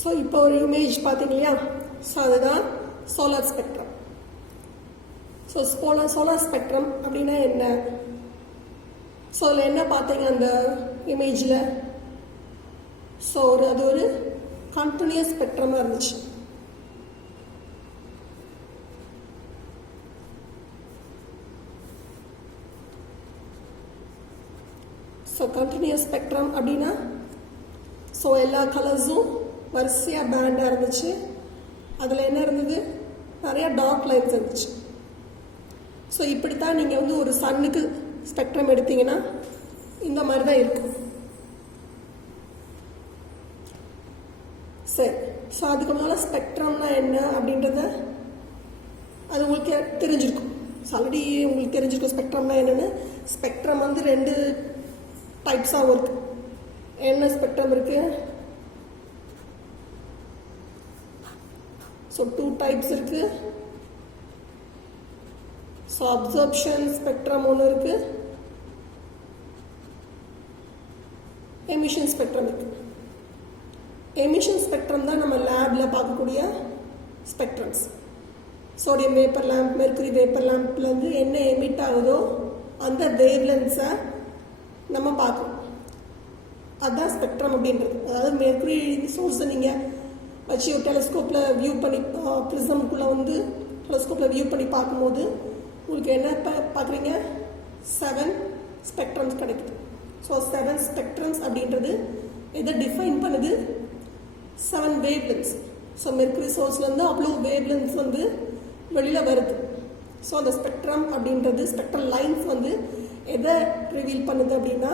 So இப்போ ஒரு image பார்த்தீங்க இல்லையா, ஸோ அதுதான் solar spectrum. So solar spectrum அப்படின்னா என்ன? ஸோ அதில் என்ன பார்த்தீங்க அந்த இமேஜில்? ஸோ அது ஒரு கண்டினியூஸ் ஸ்பெக்ட்ரமாக இருந்துச்சு. ஸோ கண்டினியூஸ் ஸ்பெக்ட்ரம் அப்படின்னா ஸோ எல்லா கலர்ஸும் வரிசையாக பேண்டாக இருந்துச்சு. அதில் என்ன இருந்தது? நிறையா டார்க் லைன்ஸ் இருந்துச்சு. ஸோ இப்படி தான் நீங்கள் வந்து ஒரு சன்னுக்கு ஸ்பெக்ட்ரம் எடுத்தீங்கன்னா இந்த மாதிரி தான் இருக்கும். சரி, ஸோ அதுக்கு மேலே ஸ்பெக்ட்ரம்னா என்ன அப்படின்றத அது உங்களுக்கு தெரிஞ்சிருக்கும். ஸோ ஆல்ரெடி உங்களுக்கு தெரிஞ்சிருக்கும் ஸ்பெக்ட்ரம்னா என்னென்னு. ஸ்பெக்ட்ரம் வந்து 2 டைப்ஸாகவும் இருக்குது. என்ன ஸ்பெக்ட்ரம் இருக்குது? ஸோ 2 டைப்ஸ் இருக்குது. ஸோ அப்சர்ப்ஷன் ஸ்பெக்ட்ரம் ஒன்று இருக்குது, எமிஷன் ஸ்பெக்ட்ரம் இருக்குது. எமிஷன் ஸ்பெக்ட்ரம் தான் நம்ம லேபில் பார்க்கக்கூடிய spectrums. Sodium vapour lamp, mercury vapour லேம்ப்லேருந்து என்ன எமிட் ஆகுதோ அந்த வேவ்லென்ஸை நம்ம பார்க்கணும். அதுதான் ஸ்பெக்ட்ரம் அப்படின்றது. அதாவது மெர்க்குரி சோர்ஸை நீங்கள் வச்சு ஒரு டெலஸ்கோப்பில் வியூ பண்ணி, ப்ரிசம்குள்ளே வந்து டெலஸ்கோப்பில் வியூ பண்ணி பார்க்கும்போது உங்களுக்கு என்ன பார்க்குறீங்க? 7 ஸ்பெக்ட்ரம்ஸ் கிடைக்குது. ஸோ 7 ஸ்பெக்ட்ரம்ஸ் அப்படின்றது எதை டிஃபைன் பண்ணுது? 7 வேவ்லென்ஸ். ஸோ மெர்க்குரி சோர்ஸ்லேருந்து அவ்வளோ வேவ்லென்ஸ் வந்து வெளியில் வருது. ஸோ அந்த ஸ்பெக்ட்ரம் அப்படின்றது, ஸ்பெக்ட்ரல் லைன்ஸ் வந்து எதை ரிவீல் பண்ணுது அப்படின்னா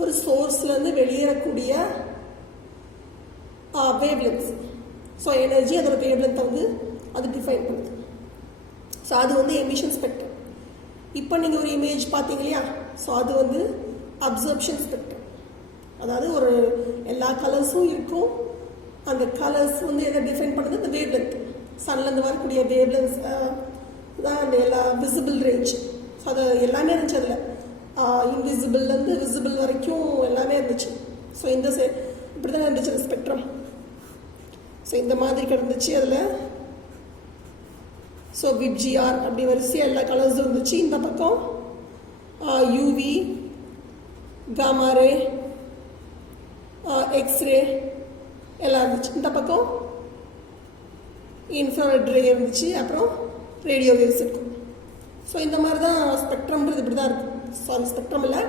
ஒரு சோர்ஸ்லேருந்து வெளியேறக்கூடிய வேவ்லென்ஸ். ஸோ எனர்ஜி அதோட வேவ்லென்த்தை வந்து அது டிஃபைன் பண்ணுது. ஸோ அது வந்து எமிஷன் ஸ்பெக்ட்ரம். இப்போ நீங்கள் ஒரு இமேஜ் பார்த்தீங்க இல்லையா, ஸோ அது வந்து அப்சர்ப்ஷன் ஸ்பெக்ட்ரம். அதாவது ஒரு எல்லா கலர்ஸும் இருக்கும். அந்த கலர்ஸ் வந்து எதை டிஃபைன் பண்ணுது? இந்த வேவ்லென்த். சன்லேருந்து வரக்கூடிய வேவ்லென்ஸ் தான் அந்த எல்லா விசிபிள் ரேஞ்ச். ஸோ அது எல்லாமே இருந்துச்சு. அதில் இன்விசிபிள்லேருந்து விசிபிள் வரைக்கும் எல்லாமே இருந்துச்சு. ஸோ இந்த இப்படி தான் இருந்துச்சு அந்த ஸ்பெக்ட்ரம். ஸோ இந்த மாதிரி கிடந்துச்சு அதில். ஸோ விப்ஜிஆர் அப்படி வரிசையாக எல்லா கலர்ஸும் இருந்துச்சு. இந்த பக்கம் யூவி, காமாரே, எக்ஸ்ரே எல்லாம் இருந்துச்சு. இந்த பக்கம் இன்ஃப்ராரெட் ரே இருந்துச்சு. அப்புறம் ரேடியோ வேவ்ஸ் இருக்கும். ஸோ இந்த மாதிரி தான் ஸ்பெக்ட்ரம்ன்றது இப்படி தான் இருக்கும். சாரி, ஸ்பெக்ட்ரம் இல்லை,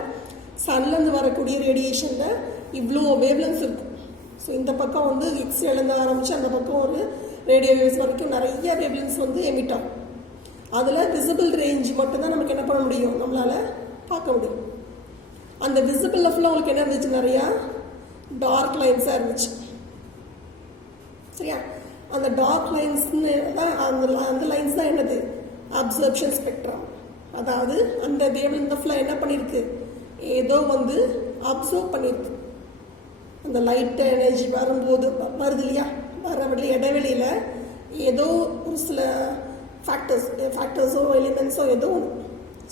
சன்லேருந்து வரக்கூடிய ரேடியேஷனில் இவ்வளோ வேவ்லென்ஸ் இருக்கும். ஸோ இந்த பக்கம் வந்து எக்ஸ்ரேலேருந்து ஆரம்பித்து அந்த பக்கம் ஒரு ரேடியோ வேவ்ஸ் வரைக்கும் நிறைய வேவ்லென்ஸ் வந்து எமிட் ஆகும். அதில் விசிபிள் ரேஞ்ச் மட்டும்தான் நமக்கு என்ன பண்ண முடியும்? நம்மளால் பார்க்க முடியும். அந்த விசிபிளில் ஃபுல்லாக உங்களுக்கு என்ன இருந்துச்சு? நிறையா டார்க் லைன்ஸாக இருந்துச்சு. சரியா? அந்த டார்க் லைன்ஸ்ன்னு தான் அந்த லைன்ஸ் தான் என்னது? Absorption spectrum. அதாவது அந்த வேவ்லென்த் ஃபுல்லாக என்ன பண்ணியிருக்கு? ஏதோ வந்து அப்சர்வ் பண்ணியிருக்கு. அந்த லைட் எனர்ஜி வரும்போது வருது இல்லையா, வர இடைவெளியில் ஏதோ ஒரு சில ஃபேக்டர்ஸோ எலிமெண்ட்ஸோ ஏதோ ஒன்று.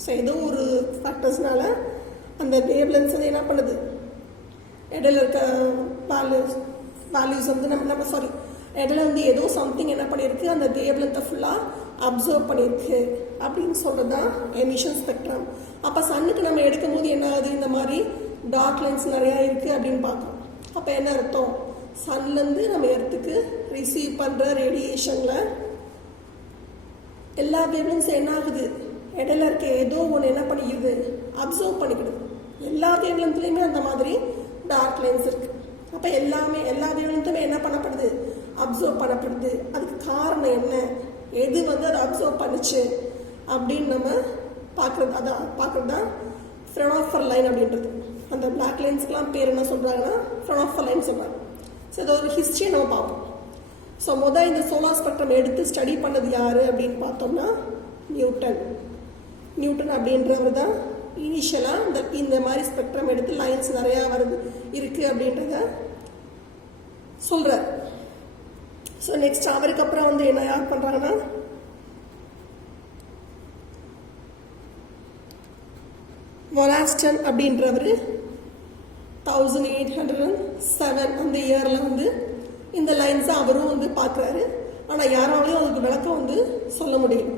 ஸோ ஏதோ ஒரு ஃபேக்டர்ஸ்னால அந்த வேவ்லென்ஸ் வந்து என்ன பண்ணுது? இடையில இருக்க வேல்யூஸ் வந்து நம்ம சாரி இடையில வந்து ஏதோ சம்திங் என்ன பண்ணியிருக்கு? அந்த வேவ்லென்த்தை ஃபுல்லாக அப்சர்வ் பண்ணியிருக்கு அப்படின்னு சொல்கிறது தான் எமிஷன் ஸ்பெக்ட்ரம். அப்போ சன்னுக்கு நம்ம எடுக்கும் போது என்ன ஆகுது? இந்த மாதிரி டார்க் லைன்ஸ் நிறையா இருக்குது அப்படின்னு பார்க்கணும். அப்போ என்ன அர்த்தம்? சன்லேருந்து நம்ம எர்த்துக்கு ரிசீவ் பண்ணுற ரேடியேஷனில் எல்லா வேவ்லென்ஸும் என்ன ஆகுது? இடையில இருக்க ஏதோ ஒன்று என்ன பண்ணிக்கிறது? அப்சர்வ் பண்ணிக்கிடுது. எல்லா வேவ்லென்த்லேயுமே அந்த மாதிரி டார்க் லைன்ஸ் இருக்குது. அப்போ எல்லா வேவ்லென்த்துமே என்ன பண்ணப்படுது? அப்சர்வ் பண்ணப்படுது. அதுக்கு காரணம் என்ன? எது வந்து அதை அப்சர்வ் பண்ணிச்சு அப்படின்னு நம்ம பார்க்குறது தான் ஃப்ரெனோஃபர் லைன் அப்படின்றது. அந்த பிளாக் லைன்ஸ்க்கெலாம் பேர் என்ன சொல்கிறாங்கன்னா ஃப்ரெனோஃபர் லைன் சொல்கிறாங்க. ஸோ இதை ஒரு ஹிஸ்ட்ரியை நம்ம பார்ப்போம். ஸோ இந்த சோலார் ஸ்பெக்ட்ரம் எடுத்து ஸ்டடி பண்ணது யார் அப்படின்னு பார்த்தோம்னா நியூட்டன் அப்படின்றவர் தான் இனிஷியலாக இந்த மாதிரி ஸ்பெக்ட்ரம் எடுத்து லைன்ஸ் நிறையா இருக்குது அப்படின்றத சொல்கிறார். ஸோ நெக்ஸ்ட் அவருக்கு அப்புறம் வந்து என்ன யார் பண்ணுறாங்கன்னா வொலாஸ்டன் அப்படின்றவர் 1807 அந்த இயரில் வந்து இந்த லைன்ஸை அவரும் வந்து பார்க்குறாரு. ஆனால் யாராலையும் அதுக்கு விளக்கம் வந்து சொல்ல முடியும்.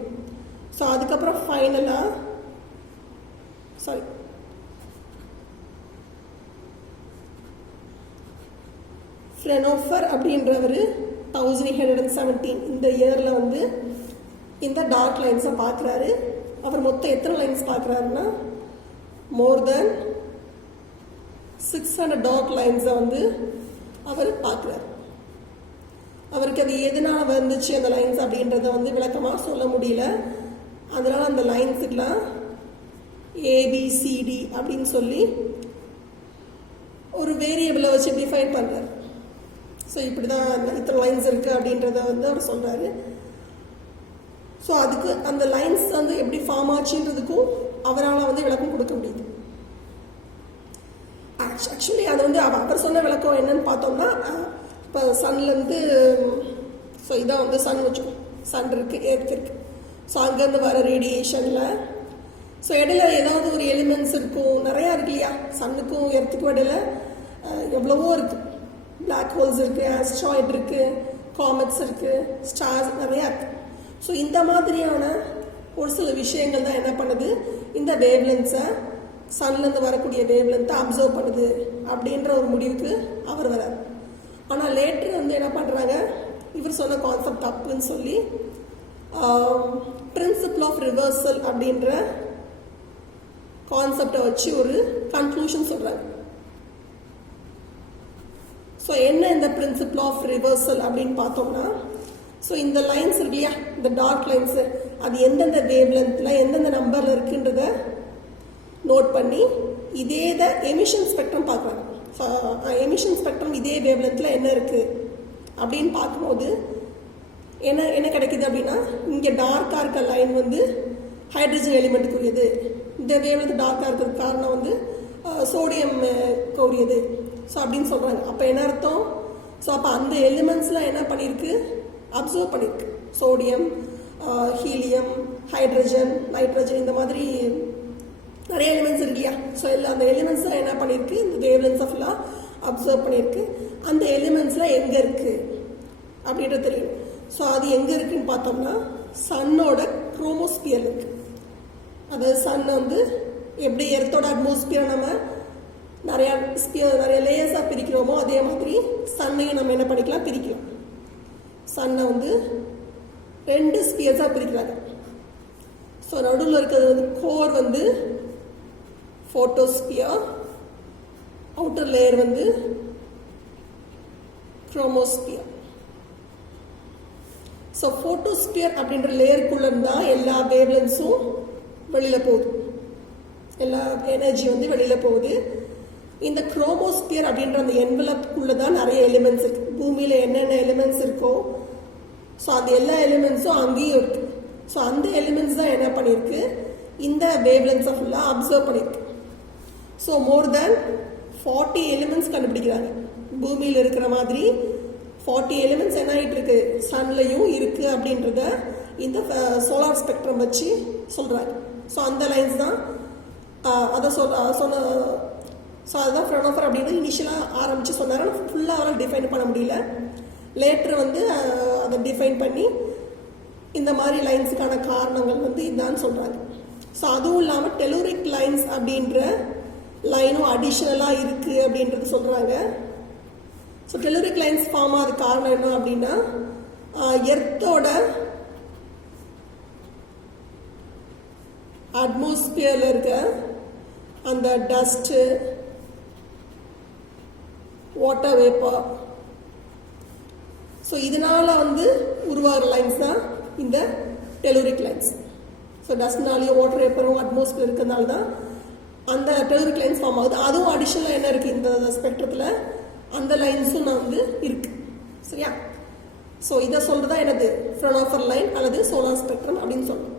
ஸோ அதுக்கப்புறம் ஃபைனலாக ஃப்ரெனோஃபர் அப்படின்றவர் 1817 இந்த இயரில் வந்து இந்த டார்க் லைன்ஸை பார்க்குறாரு. அவர் மொத்தம் எத்தனை லைன்ஸ் பார்க்குறாருன்னா மோர் தென் 600 டார்க் லைன்ஸை வந்து அவர் பார்க்குறாரு. அவருக்கு அது எதனால் வந்துச்சு அந்த லைன்ஸ் அப்படின்றத வந்து விளக்கமாக சொல்ல முடியல. அதனால் அந்த லைன்ஸுக்கெலாம் ஏபிசிடி அப்படின்னு சொல்லி ஒரு வேரியபிளை வச்சு டிஃபைன் பண்ணுறாரு. ஸோ இப்படி தான் இத்தனை லைன்ஸ் இருக்குது அப்படின்றத வந்து அவர் சொல்கிறாரு. ஸோ அதுக்கு அந்த லைன்ஸ் வந்து எப்படி ஃபார்ம் ஆச்சுன்றதுக்கும் அவரால் வந்து விளக்கம் கொடுக்க முடியுது. ஆக்சுவலி அது வந்து அவர் சொன்ன விளக்கம் என்னன்னு பார்த்தோம்னா, இப்போ சன்லேருந்து ஸோ இதான் வந்து சன் வச்சுக்கோ, சன் இருக்குது, எர்த் இருக்குது. ஸோ அங்கேருந்து வர ரேடியேஷனில் ஸோ இடையில ஏதாவது ஒரு எலிமெண்ட்ஸ் இருக்கும், நிறையா இருக்கு இல்லையா. சன்னுக்கும் எர்த்துக்கும் இடையில எவ்வளவோ இருக்குது. பிளாக் ஹோல்ஸ் இருக்குது, ஆஸ்ட்ராய்ட் இருக்குது, காமெட்ஸ் இருக்குது, ஸ்டார்ஸ் நிறையா இருக்குது. ஸோ இந்த மாதிரியான ஒரு சில விஷயங்கள் தான் என்ன பண்ணுது, இந்த வேவ்லென்ஸை சன்லேருந்து வரக்கூடிய வேவ்லென்த்தை அப்சர்வ் பண்ணுது அப்படின்ற ஒரு முடிவுக்கு அவர் வரார். ஆனால் லேட்டர் வந்து என்ன பண்ணுறாங்க, இவர் சொன்ன கான்செப்ட் தப்புன்னு சொல்லி பிரின்சிபிள் ஆஃப் ரிவர்சல் அப்படின்ற கான்செப்டை வச்சு ஒரு கன்க்ளூஷன் சொல்கிறாங்க. ஸோ என்ன இந்த பிரின்சிபிள் ஆஃப் ரிவர்சல் அப்படின்னு பார்த்தோம்னா, ஸோ இந்த லைன்ஸ் இருக்கு இல்லையா, இந்த டார்க் லைன்ஸு, அது எந்தெந்த வேவ் லென்த்தில் எந்தெந்த நம்பரில் இருக்குன்றத நோட் பண்ணி இதே தான் எமிஷன் ஸ்பெக்ட்ரம் பார்க்குறாங்க. ஸோ எமிஷன் ஸ்பெக்ட்ரம் இதே வேவ் லென்த்தில் என்ன இருக்குது அப்படின்னு பார்க்கும்போது என்ன கிடைக்குது அப்படின்னா, இங்கே டார்க்காக இருக்க லைன் வந்து ஹைட்ரஜன் எலிமெண்ட்டுக்குரியது, இந்த வேவ் லென்த் டார்க்காக இருக்கிறதுக்கு காரணம் வந்து சோடியம் உரியது. ஸோ அப்படின்னு சொல்கிறாங்க. அப்போ என்ன அர்த்தம், ஸோ அப்போ அந்த எலிமெண்ட்ஸ்லாம் என்ன பண்ணியிருக்கு, அப்சர்வ் பண்ணியிருக்கு. சோடியம், ஹீலியம், ஹைட்ரஜன், நைட்ரஜன், இந்த மாதிரி நிறைய எலிமெண்ட்ஸ் இருக்கு இல்லையா. ஸோ அந்த எலிமெண்ட்ஸ்லாம் என்ன பண்ணியிருக்கு, இந்த வேவ்லென்ஸை ஃபுல்லாக அப்சர்வ் பண்ணியிருக்கு. அந்த எலிமெண்ட்ஸ்லாம் எங்கே இருக்குது அப்படின்றது தெரியும். ஸோ அது எங்கே இருக்குதுன்னு பார்த்தோம்னா சன்னோட குரோமோஸ்பியர் இருக்குது. அதாவது சன் வந்து எப்படி எர்த்தோட அட்மாஸ்பியரை நம்ம நிறைய லேயர்ஸாக பிரிக்கிறோமோ அதே மாதிரி சன்னையும் நம்ம என்ன பண்ணிக்கலாம், பிரிக்கலாம். சன்னை வந்து 2 ஸ்பியர்ஸாக பிரிக்கிறாங்க. ஸோ நடுவில் இருக்கிறது வந்து கோர் வந்து ஃபோட்டோஸ்பியர், அவுட்டர் லேயர் வந்து குரோமோஸ்பியர். ஸோ ஃபோட்டோஸ்பியர் அப்படின்ற லேயருக்குள்ளே தான் எல்லா வேவ்லென்ஸும் வெளியில் போகுது, எல்லா எனர்ஜி வந்து வெளியில் போகுது. இந்த குரோமோஸ்பியர் அப்படின்ற அந்த என்வலப்புக்குள்ளே தான் நிறைய எலிமெண்ட்ஸ் இருக்குது. பூமியில் என்னென்ன எலிமெண்ட்ஸ் இருக்கோ ஸோ அந்த எல்லா எலிமெண்ட்ஸும் அங்கேயும் இருக்குது. ஸோ அந்த எலிமெண்ட்ஸ் தான் என்ன பண்ணியிருக்கு, இந்த வேவ்லென்ஸை ஃபுல்லாக அப்சர்வ் பண்ணியிருக்கு. ஸோ மோர் தேன் 40 எலிமெண்ட்ஸ் கண்டுபிடிக்கிறாங்க. பூமியில் இருக்கிற மாதிரி 40 எலிமெண்ட்ஸ் என்ன ஆகிட்டு இருக்கு, சன்லையும் இருக்குது அப்படின்றத இந்த சோலார் ஸ்பெக்ட்ரம் வச்சு சொல்கிறாங்க. ஸோ அந்த லைன்ஸ் தான் அதை சொன்ன. ஸோ அதுதான் ஃப்ரெனோஃபர் அப்படின்னு இனிஷியலாக ஆரம்பித்து சொன்னாங்க. ஃபுல்லாக அவரால் டிஃபைன் பண்ண முடியல. லேட்டர் வந்து அதை டிஃபைன் பண்ணி இந்த மாதிரி லைன்ஸுக்கான காரணங்கள் வந்து இதுதான் சொல்கிறாங்க. ஸோ அதுவும் இல்லாமல் டெலூரிக் லைன்ஸ் அப்படின்ற லைனும் அடிஷ்னலாக இருக்குது அப்படின்றது சொல்கிறாங்க. ஸோ டெலூரிக் லைன்ஸ் ஃபார்ம் ஆகுது காரணம் என்ன அப்படின்னா, எர்த்தோட அட்மாஸ்பியரில் இருக்க அந்த டஸ்ட்டு, வாட்டர் வேப்பர், ஸோ இதனால் வந்து உருவாகிற லைன்ஸ் தான் இந்த டெலூரிக் லைன்ஸ். ஸோ டஸ்ட்னாலேயும் வாட்டர் வேப்பரும் அட்மாஸ்பியர் இருக்கிறதுனால தான் அந்த டெலூரிக் லைன்ஸ் ஃபார்ம் ஆகுது. அதுவும் அடிஷ்னலாக என்ன இருக்குது இந்த ஸ்பெக்ட்ரத்தில், அந்த லைன்ஸும் நான் வந்து இருக்குது. சரியா? ஸோ இதை சொல்கிறது தான் எனது ஃப்ரெனோஃபர் லைன் அல்லது சோலார் ஸ்பெக்ட்ரம் அப்படின்னு சொல்லுவோம்.